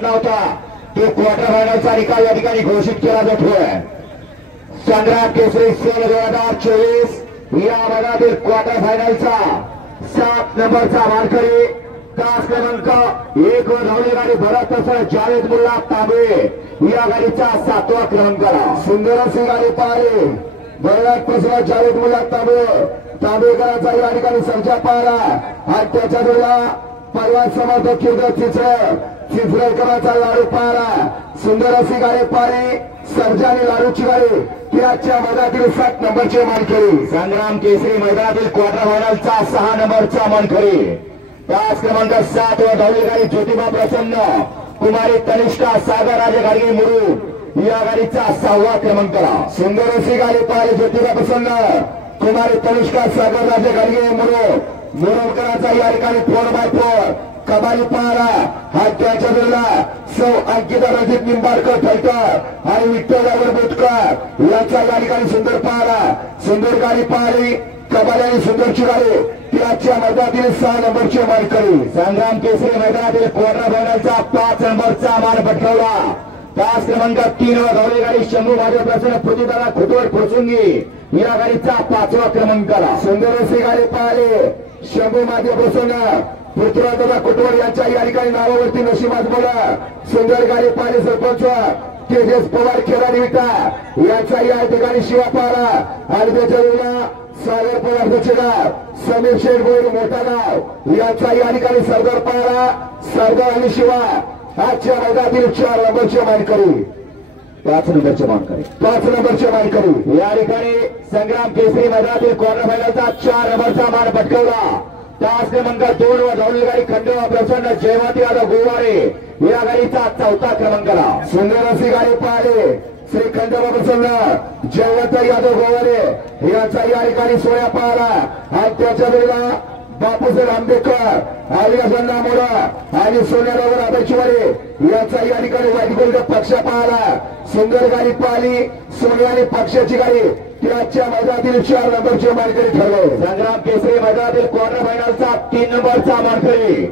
घेतला होता तो क्वार्टर फायनलचा निकाल या ठिकाणी घोषित केला जातोय। संग्राम केसरी सन 2024 या भागातील क्वार्टर फायनलचा 7 नंबरचा मानकरी तास क्रमांक 1 वर धावली गाडी भरत तसं जावेद मुल्ला तांबे या गाडीचा 7वा क्रमांकाला सुंदर अशी गाडी पाहिली भरत तसं जावेद मुल्ला तांबेकरांचा या ठिकाणी सर्जा पाहिला आणि त्याच्या जोडीला परवा समर्थक किर्द चिंचरेकरांचा लाडू पाहिला सुंदर अशी गाडी पाहिली सर्जाने लाडूची गाडी ती आजच्या मैदानातील 7 नंबरची मानकरी संग्राम केसरी मैदानातील क्वार्टर फायनलचा 6 नंबरचा मानकरी तास क्रमांक 7 वर धावली गाडी ज्योतिबा प्रसन्न कुमारी तनिष्का सागरराजे गाडगे मुरू या गाडीचा 6वा क्रमांकाला सुंदर अशी गाडी पाहिली ज्योतिबा प्रसन्न कुमारी तनिष्का सागरराजे गाडगे मुरुमकरांचा या ठिकाणी 4x4 कबाली पाहला हा त्याच्या जोडीला सौ अंकिता रणजित निंबाळकर फलकर आणि विठ्ठल बोटकर यांचा या ठिकाणी सुंदर पाहला सुंदर गाडी पाहिली कबाली आणि सुंदरची गाडी ती आजच्या मैदानातील 6 नंबरची मानकरी संग्राम केसरी मैदानातील क्वार्टर फायनलचा 5 नंबरचा मान पटकावला तास क्रमांक 3 वर धावली गाडी शंभू माझ्या प्रसन्न पृथ्वीदादा खुटवट फुरसुंगी या गाडीचा 5वा क्रमांकाला सुंदर अशी गाडी पाहिली शंभू माझ्या प्रसन्न पृथ्वीदादा खुटवट यांच्या या ठिकाणी नावावरती नशीब आजमावला सुंदर गाडी पाहिली सरपंच तेजस पवार खेळाडी विटा यांचा या ठिकाणी शिवा पाहला आणि त्याच्या वेळेला सागर पवारचे गाव समीर शेठ गोयल मोठा गाव यांचा या ठिकाणी सरदार पाहला सरदार आणि शिवा आजच्या मैदानातील 4 नंबरचे मानकरी 5 नंबरचे मानकरी या ठिकाणी संग्राम केसरी मैदानातील क्वार्टर फायनलचा 4 नंबरचा मान पटकावला तास क्रमांक 2 वर धावली गाडी खंडोबा प्रसन्न जयवंती यादव गोवारे या गाडीचा 4था क्रमांकाला सुंदर अशी गाडी पाहिली श्री खंडोबा प्रसन्न जयवंत यादव गोवारे यांचा या ठिकाणी सोया पाहला आणि त्याच्या वेळेला बापूसाहेब आंबेडकर आलिया मोडा आणि सोन्यारावर आदर्शवाडी यांचा या ठिकाणी वाईट पक्ष पाहला सुंदर गाडी पाहिली सोन्याने पक्षाची गाडी ती आजच्या मैदानातील 4 नंबरचे मानकरी ठरले संग्राम केसरी मैदानातील क्वार्टर फायनलचा 3 नंबरचा मानकरी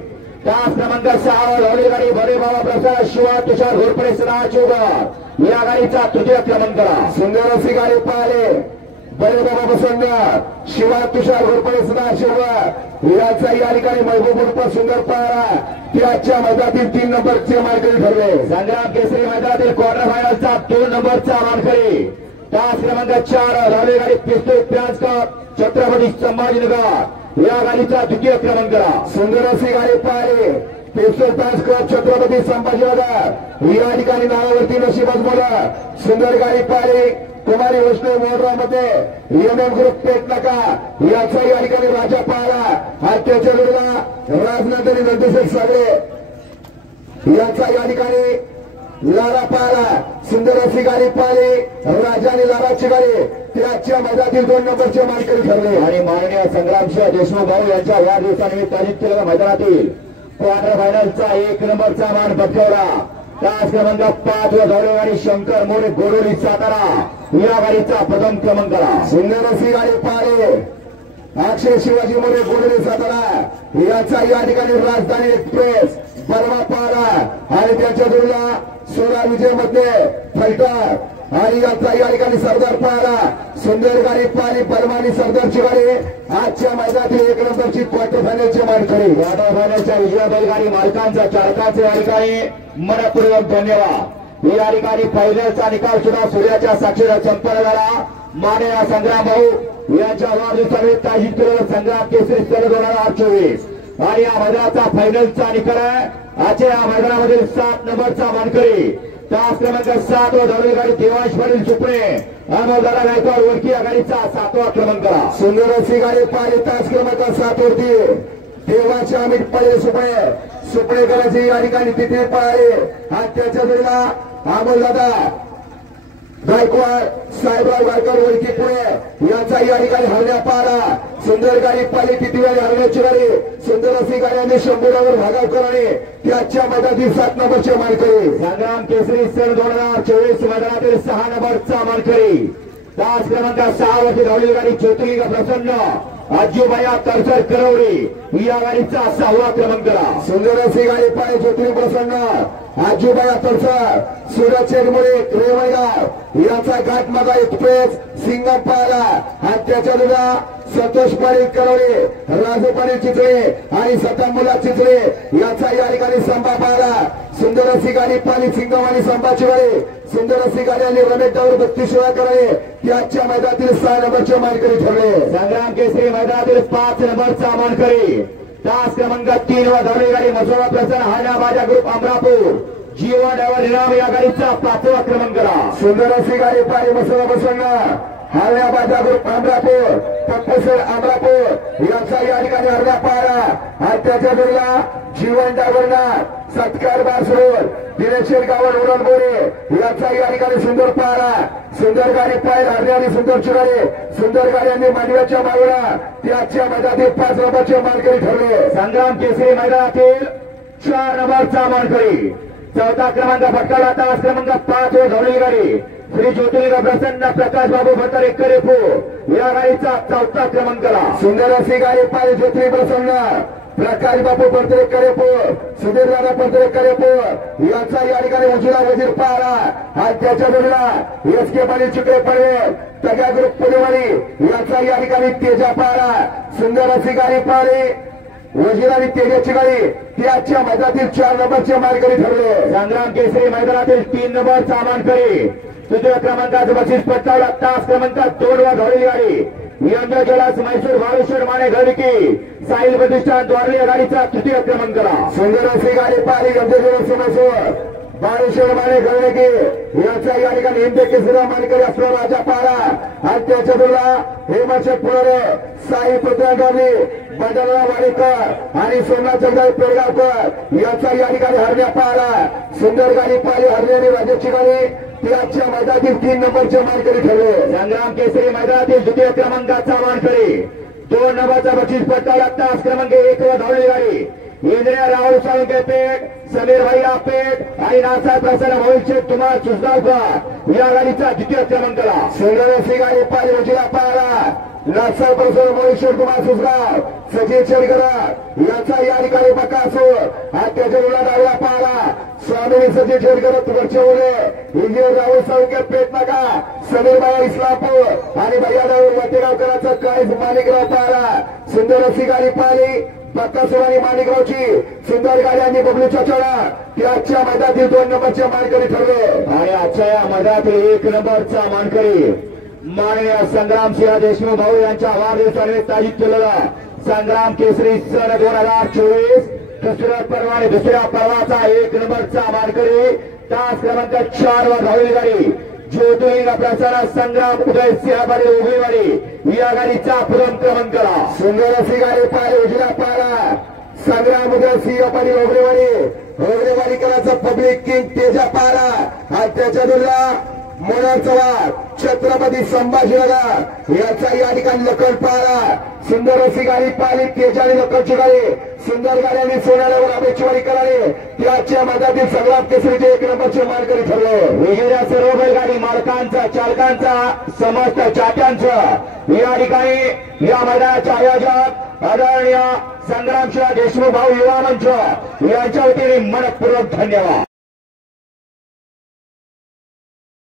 तास क्रमांक 6 वर धावली गाडी भरे बाबा प्रसाद शिवा तुषार घोरपडे सदा चौगर या गाडीचा 3य क्रमांकाला सुंदर अशी गाडी पाहिली बरे बाबा प्रसन्न शिवा तुषार घोरपडे सदा शिवा यांचा या ठिकाणी महबूबपूर सुंदर पाहला ती आजच्या मैदानातील 3 नंबरचे मानकरी ठरले संग्राम केसरी मैदानातील क्वार्टर फायनलचा 2 नंबरचा मानकरी तास क्रमांक 4 धावली गाडी पिस्तूल प्याजकर छत्रपती संभाजीनगर या गाडीचा 2य क्रमांकाला सुंदर अशी गाडी पाहिली पिस्तूल प्याजकर छत्रपती संभाजीनगर या ठिकाणी नावावरती नशीब आजमावला सुंदर गाडी पाहिली कुमारी वैष्णव मोहरामध्ये एमएम ग्रुप पेट नका याचा या ठिकाणी राजा पाहला आणि त्याच्या वेळेला राजनंदनी नंदीशेठ सागरे यांचा या ठिकाणी लारा पाहला सुंदर अशी गाडी पाहिली राजाने लाराची गाडी ती आजच्या मैदानातील 2 नंबरचे मानकरी ठरले आणि माननीय संग्रामसिंह देशमुख भाऊ यांच्या वाढदिवसानिमित्त आयोजित केलेल्या मैदानातील क्वार्टर फायनलचा 1 नंबरचा मान पटकावला तास क्रमांक 5 वर धावली गाडी शंकर मोरे गोडोली सातारा या गाडीचा प्रथम क्रमांकाला सुंदर अशी गाडी पाहिली अक्षय शिवाजी मोरे गोडोली सातारा याचा या ठिकाणी राजधानी एक्सप्रेस बर्मा पाहला आणि त्याच्या जोडीला सोळा विजय मध्ये फलटर आणि याचा या ठिकाणी सरदार पाहला सुंदर गाडी पाहिली बर्मानी सरदारची गाडी आजच्या मैदानातील 1 नंबरची क्वार्टर फायनलची मानकरी क्वार्टर फायनलच्या विजया बैलगाडी मालकांचा चालकाचे या ठिकाणी मनपूर्वक धन्यवाद या ठिकाणी फायनलचा निकाल सुद्धा सूर्याच्या साक्षीने संपन्न झाला माननीय संग्राम भाऊ यांच्या वाढदिवसानिमित्त आयोजित केलेला संग्राम केसरी सन 2024 आणि या मैदानाचा फायनलचा निकाल आहे आजच्या या मैदानामधील 7 नंबरचा मानकरी तास क्रमांक 7 वर धावली गाडी देवांश पाटील सुपणे अमोलदादा गायकवाड वडकी या गाडीचा 7वा क्रमांकाला सुंदर अशी गाडी पाहिली तास क्रमांक 7 वरती देवांश अमित पाटील सुपणे करायची या ठिकाणी तिथे पाहिली आणि त्याच्या वेळेला अमोलदादा गायकवाड साहेबराव गायकवाड वडकी पुणे यांचा या ठिकाणी हरण्या पाहला सुंदर गाडी पाहिली किती वेळी हरण्याची गाडी सुंदर अशी गाडी शंभूरावर भागावकर आणि त्याच्या मैदानातील 7 नंबरचे मानकरी संग्राम केसरी सन 2024 मैदानातील 6 नंबरचा मानकरी तास क्रमांक 6 वरती धावलेली गाडी ज्योतिलिंग प्रसन्न आजूबाया तरसर करवडी या गाडीचा 6वा क्रमांक. सुंदर अशी गाडी पाय ज्योती प्रसन्न आजूबाया तरसर सूरज शेटमुळे रेवळगाव याचा घाटमागा एक्सप्रेस सिंगम पाहिला आणि त्याच्या दुधा संतोष पाटील करवडे राजू पाटील चित्रे आणि सतन मुला चित्रे याचा या ठिकाणी संभा पाहिला. सुंदर अशी गाडी पाहिली सिंगम आणि संभाची गाडी. सुंदर अशी गाडी आणि रमेश डावर 32 शिवाय करावे ते आजच्या मैदानातील 6 नंबरचे मानकरी ठरले. संग्राम केसरी मैदानातील 5 नंबरचा मानकरी तास क्रमांक 3 वर धावली गाडी मसोबा प्रसन्न हायनाबाजा ग्रुप अमरापूर जीवन डायव्हर इनाम या गाडीचा 5वा क्रमांक. सुंदर अशी गाडी पाहिली मसोबा प्रसन्न हायनाबाजा ग्रुप अमरापूर पप्पूसर अमरापूर यांचा या ठिकाणी अर्धा पाहिला आणि त्याच्या जोडीला जीवन डायव्हरना सत्कार बासरोड दिनेशेर गावड उरणबोरे यांचा या ठिकाणी सुंदर पाहिला. सुंदर गाडी पाहिली हरणे आणि सुंदरची गाडी. सुंदर गाड्यांनी मांडव्याच्या मागवला ते आजच्या मैदानातील 5 नंबरचे मानकरी ठरले. संग्राम केसरी मैदानातील 4 नंबरचा मानकरी 4था क्रमांक भटकाला तास क्रमांक 5 वर धावलेली गाडी श्री ज्योतिर्लिंग प्रसन्न प्रकाश बाबू भटरे करेपो या गाडीचा 4था क्रमांकाला. सुंदर अशी गाडी पाहिली ज्योतिर्लिंग प्रसन्न प्रकाश बाबू भटरे करेपो सुधीर दादा भटरे करेपो याचा या ठिकाणी उजला वजीर पाहिला आणि त्याच्या जोडीला एस के पाटील चिकडे पडवे तगा ग्रुप पुलेवाली याचा या ठिकाणी तेजा पाहिला. सुंदर अशी गाडी पाहिली वजीर आणि तेजाची गाडी ती आजच्या मैदानातील 4 नंबरचे मानकरी ठरले. संग्राम केसरी मैदानातील 3 नंबरचा मानकरी तृतीय क्रमांकाचं बक्षीस पटकावला तास क्रमांक 2 वर धावलेली गाडी यंदा जलास म्हैसूर भावेश्वर माने घडकी साहिल प्रतिष्ठान द्वारली गाडीचा 3य क्रमांकाला. सुंदर अशी गाडी पाहिली यंदा जलास म्हैसूर भावेश्वर माने घडकी याचा या ठिकाणी हिंद केसरी मानकरी असलेला राजा पाहिला आणि त्याच्या जोडीला हेमंत पुढे साई पुत्रांनी बंडारा वाडेकर आणि सोमनाथ जगदाळे पेडगावकर याचा या ठिकाणी हरण्या पाहिला. सुंदर गाडी पाहिली हरणे आणि राजाची गाडी ती आजच्या मैदानातील 3 नंबरचे मानकरी ठरले. संग्राम केसरी मैदानातील 2य क्रमांकाचा मानकरी 2 नंबरचा बक्षीस पटकावला तास क्रमांक 1 वर धावलेली गाडी इंजिनियर राहुल साळुंके पेठ समीर भैया पेठ आणि नासाहेब प्रसन्न भविष्य तुम्हाला सुजगावकर या गाडीचा 2य क्रमांकाला. सुंदर अशी गाडी पाहिली उजला पाहिला नासाहेब प्रसन्न भविष्य तुम्हाला सुजगाव सचिन शेरकर याचा या ठिकाणी बकासूर आणि त्याच्या मुला डावला पाहिला स्वामी सचिन शेरकर वरचे ओले इंजिनियर राहुल साळुंके पेठ नका समीर भैया इस्लामपूर आणि भैया डावर वतेगावकरांचा काय माणिकराव पाहिला. सुंदर अशी गाडी पाहिली बकासूर आणि माणिकरावची सुंदर गाडी आणि बबलू चचोडा ती आजच्या मैदानातील 2 नंबरचे मानकरी ठरले. आणि आजच्या या मैदानातील 1 नंबरचा मानकरी माननीय संग्रामसिंह देशमुख भाऊ यांच्या वाढदिवसानिमित्त आयोजित केलेला संग्राम केसरी सन 2024 दुसऱ्या पर्वाचा 1 नंबरचा मानकरी तास क्रमांक 4 वर धावलेली गाडी ज्योतिर्लिंग प्रसन्न संग्राम उदय सिंह पाटील उभेवाडी या गाडीचा 5वा क्रमांकाला. सुंदर अशी गाडी पाहिली उजला पाहिला संग्राम उदय सिंह पाटील उभेवाडीकरांचा पब्लिक किंग तेजा पाहिला आणि त्याच्या दुर्ला मनोहर चव्हाण छत्रपती संभाजीनगर याचा या ठिकाणी लखन पाहिला. सुंदर अशी गाडी पाहिली तेजाने लखनची गाडी सुंदर गाड्यांनी सोनाल्यावर आंबेचीवाडी करावी ती आजच्या मैदानातील संग्राम केसरीचे 1 नंबरचे मानकरी ठरले. वेगवेगळ्या सर्व बैलगाडी मालकांचा चालकांचा समस्त चाट्यांचं या ठिकाणी या मैदानाचे आयोजक आदरणीय संग्रामसिंह देशमुख भाऊ युवा मंच यांच्या वतीने मनपूर्वक धन्यवाद.